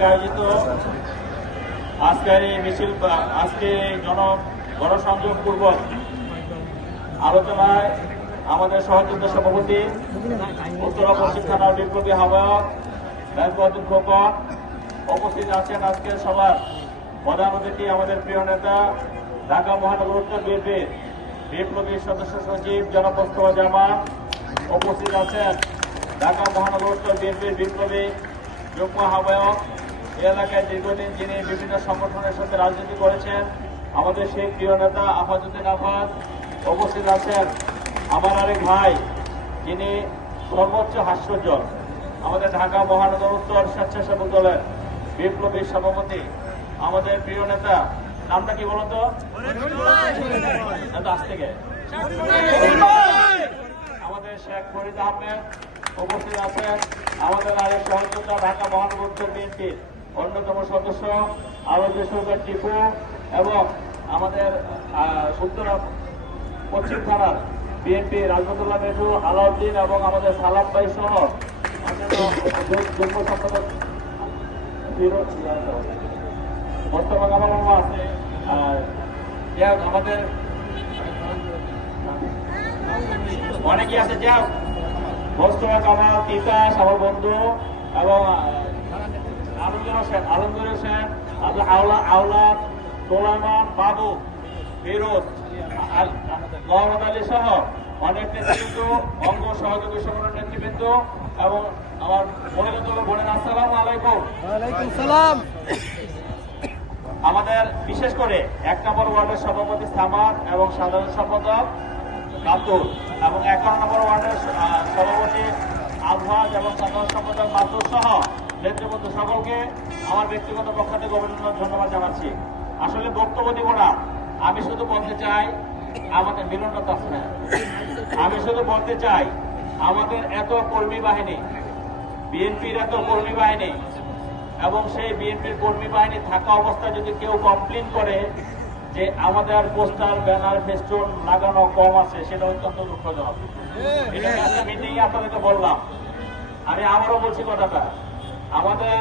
কর্তৃক আয়োজিত আজকের এই মিছিল আজকে জন গণসংযোগ পূর্বক আলোচনায় আমাদের সহযোগিতা সভাপতি, উত্তরা পশ্চিম থানার বিপ্লবী আহ্বায়ক ব্যাংকবাদুর খোকন উপস্থিত আছেন আজকের সভার প্রধান অতিথি আমাদের প্রিয় নেতা, ঢাকা মহানগর উত্তর বিএনপির বিপ্লবী সদস্য সচিব জনাব মোস্তফা জামান উপস্থিত আছেন। ঢাকা মহানগর উত্তর বিএনপির বিপ্লবী যুগ্ম আহ্বায়ক এলাকায় দীর্ঘদিন যিনি বিভিন্ন সংগঠনের সাথে রাজনীতি করেছেন, আমাদের সেই প্রিয় নেতা আফাজুদ্দিন আফাজ উপস্থিত আছেন। আমার আরেক ভাই, যিনি সর্বোচ্চ হাস্যজ্জ্বল, আমাদের ঢাকা মহানগর উত্তর স্বেচ্ছাসেবক দলের বিপ্লবী সভাপতি, আমাদের প্রিয় নেতা, নামটা কি বলতো? আজ থেকে। আমাদের শেখ ফরিদ আহমেদ উপস্থিত আছেন, আমাদের আরেক সহযোগিতা ঢাকা মহানগর বিএনপির অন্যতম সদস্য আরও বেসরকার টিপু এবং আমাদের আহ, পশ্চিম থানার বিএনপি রাজমতুল্লাহ মেঠু আলাউদ্দিন এবং আমাদের সালাম ভাই সহ যুগ্ম আছে আর আমাদের অনেকেই আছে যাও মোস্তফা কামাল তিতাস আমার বন্ধু এবং হোসেন আওলা আওলাদ তোলামান বাবু ফিরোজ মোহাম্মদ আলী সহ অনেক নেতৃবৃন্দ অঙ্গ সহযোগী সংগঠনের নেতৃবৃন্দ এবং আমার মনে করতে বোনের আসসালাম আলাইকুম। সালাম। আমাদের বিশেষ করে এক নম্বর ওয়ার্ডের সভাপতি সামাদ এবং সাধারণ সম্পাদক কাতুল এবং এগারো নম্বর ওয়ার্ডের সভাপতি আলহাজ এবং সাধারণ সম্পাদক মাতুর সহ নেতৃবৃন্দ সকলকে আমার ব্যক্তিগত পক্ষ থেকে অভিনন্দন, ধন্যবাদ জানাচ্ছি। আসলে বক্তব্য দিব না। আমি শুধু বলতে চাই, আমাদের মিলনটা আছে না। আমি শুধু বলতে চাই, আমাদের এত কর্মী বাহিনী, বিএনপির এত কর্মী বাহিনী, এবং সেই বিএনপির কর্মী বাহিনী থাকা অবস্থায় যদি কেউ কমপ্লেন করে যে আমাদের পোস্টার, ব্যানার ফেস্টুন লাগানো কম আছে, সেটা অত্যন্ত দুঃখজনক। এটা একটা মিটিং আপনাদেরকে বললাম। আমি আবারও বলছি কথাটা। আমাদের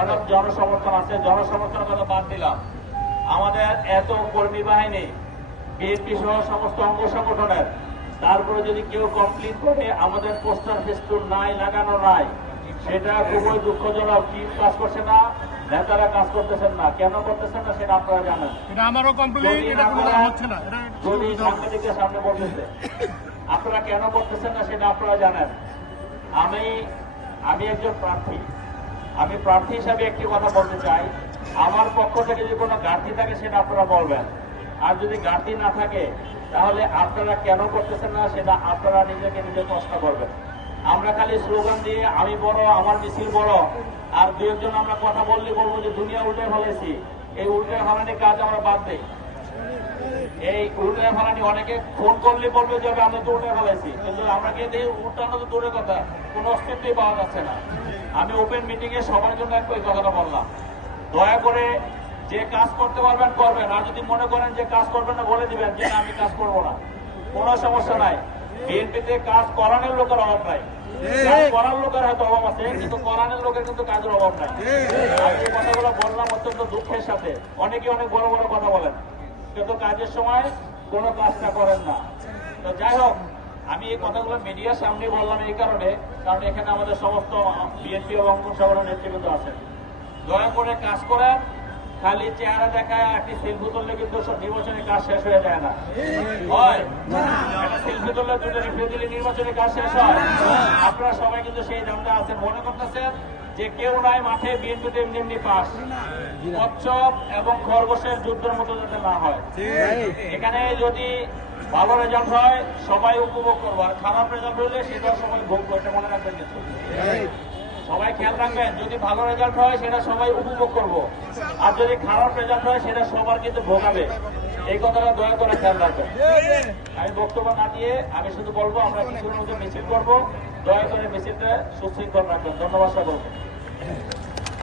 অনেক জনসমর্থন আছে জনসমর্থনের কথা বাদ দিলাম। আমাদের এত কর্মী বাহিনী বিএনপি সহ সমস্ত অঙ্গ সংগঠনের তারপরে যদি কেউ কমপ্লিট করে আমাদের পোস্টার ফেস্টুন নাই লাগানো নাই সেটা খুবই দুঃখজনক। টিম কাজ করছে না নেতারা কাজ করতেছেন না। কেন করতেছেন না সেটা আপনারা জানেন। আমারও যদি সাংবাদিকদের সামনে বলতেছে আপনারা কেন করতেছেন না সেটা আপনারা জানেন। আমি আমি একজন প্রার্থী। আমি প্রার্থী হিসাবে একটি কথা বলতে চাই। আমার পক্ষ থেকে যদি কোনো ঘাটতি থাকে, সেটা আপনারা বলবেন। আর যদি ঘাটতি না থাকে, তাহলে আপনারা কেন করতেছেন না, সেটা আপনারা নিজেকে নিজে প্রশ্ন করবেন। আমরা খালি স্লোগান দিয়ে, আমি বড়, আমার মিছিল বড়, আর দু একজন আমরা কথা বললে বলব যে, দুনিয়া উল্টে ফেলেছি। এই উল্টে ফেলানি কাজ আমরা বাদ দেই। এই উল্টে ফেলানি অনেকে ফোন করলে বলবে যে আমি তো উল্টে ফেলাইছি কিন্তু আমরা কিন্তু এই উল্টানো তো দূরের কথা কোনো অস্তিত্বই পাওয়া যাচ্ছে না। আমি ওপেন মিটিং এ সবার জন্য একটু এই কথাটা বললাম। দয়া করে যে কাজ করতে পারবেন করবেন। আর যদি মনে করেন যে কাজ করবেন না বলে দিবেন যে আমি কাজ করব না। কোনো সমস্যা নাই। বিএনপিতে কাজ করানোর লোকের অভাব নাই। করার লোকের হয়তো অভাব আছে কিন্তু করানোর লোকের কিন্তু কাজের অভাব নাই। আমি কথাগুলো বললাম অত্যন্ত দুঃখের সাথে। অনেকে অনেক বড় বড় কথা বলেন। কিন্তু কাজের সময় কোনো কাজটা করেন না। তো যাই হোক, আমি এই কথাগুলো মিডিয়ার সামনে বললাম এই কারণে, কারণ এখানে আমাদের সমস্ত বিএনপি এবং সংগঠনের নেতৃবৃন্দ আছেন। দয়া করে কাজ করেন, খালি চেহারা দেখায় একটি সেলফি তুললে কিন্তু নির্বাচনের কাজ শেষ হয়ে যায় না। সেলফি তুললে দুটো রিফিউ দিলে নির্বাচনের কাজ শেষ হয়। আপনারা সবাই কিন্তু সেই দামটা আছেন, মনে করতেছেন যে কেউ নাই মাঠে বিএনপিতে এমনি এমনি পাস। কচ্ছপ এবং খরগোশের যুদ্ধের মতো যাতে না হয়। এখানে যদি ভালো রেজাল্ট হয় সবাই উপভোগ করব। আর খারাপ রেজাল্ট হলে সেটা সবাই ভোগ করবে এটা মনে রাখবেন কিন্তু সবাই খেয়াল রাখবেন যদি ভালো রেজাল্ট হয় সেটা সবাই উপভোগ করব। আর যদি খারাপ রেজাল্ট হয় সেটা সবার কিন্তু ভোগাবে। এই কথাটা দয়া করে খেয়াল রাখবেন। আমি বক্তব্য না দিয়ে আমি শুধু বলব আমরা কিছুর মধ্যে মিছিল করব। দয়া করে মিছিলটা সুশৃঙ্খল রাখবেন। ধন্যবাদ সকলকে। Yeah.